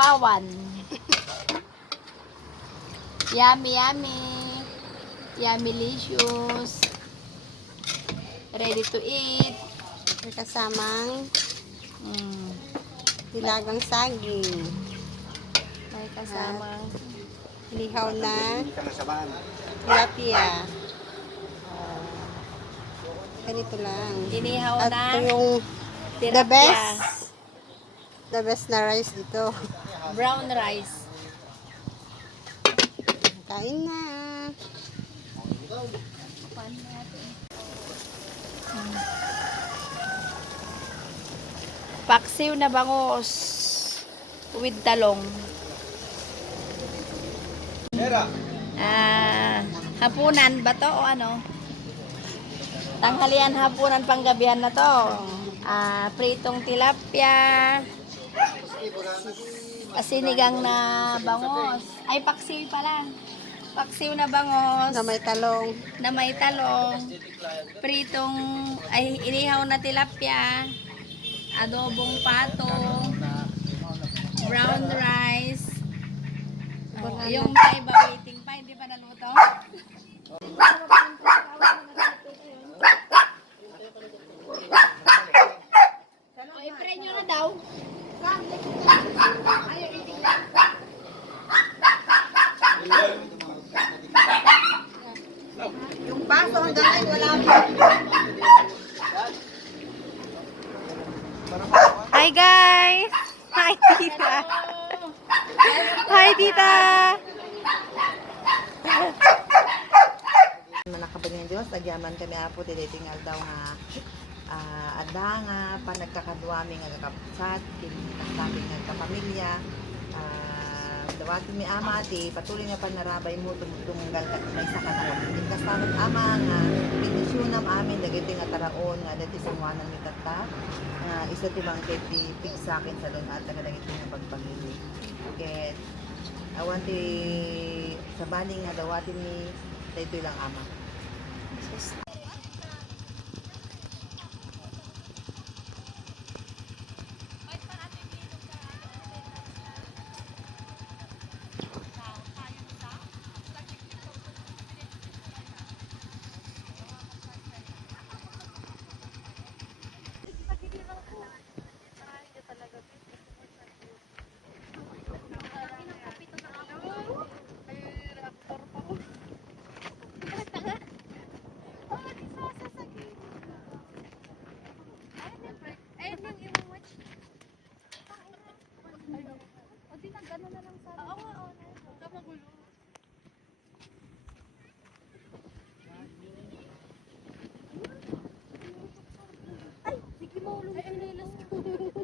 sapawan. Yummy, yummy. Yummylicious. Ready to eat. May kasamang Mm. dilagang saging. May kasama. Lihaw na tilapia. Ganito lang. Inihaw At na ito yung the tilapia. best na rice dito. Brown rice. Kain na. Paksiw na bangus with talong. Hapunan ba to o ano? Tanghalian, hapunan, panggabihan na to. Pritong tilapia. Sinigang na bangus. Ay, paksiw pala. Paksiw na bangus. Na may talong. Na may talong. Pritong, ay, inihaw na tilapia. Adobong pato. Brown rice. Yung may waiting pa, hindi pa naluto? O, i-pray nyo na daw. Ayaw, iting lang. Yung baso hanggang ngayon wala pa. Hi guys! Hi tita! Hi tita! Manakabaling Diyos, agyaman kami apo, tingal daw nga ada nga, panagkakaduami nga kakapsat, kinasabi nga kapamilya, dawatin mi ama ti, patuloy nga panarabay mo, tunggal ka may isa ka na kami. Kastanot ama nga, binisyonam amin, dagiti nga taraon, nga dati sangwanan ni tata, isa tibang kiti pig sa akin sa doon at nagadagiti nga pagpamili. Ket, awan ti, sa baling nga dawatin mi, dito lang ama. Sige mo, ulo,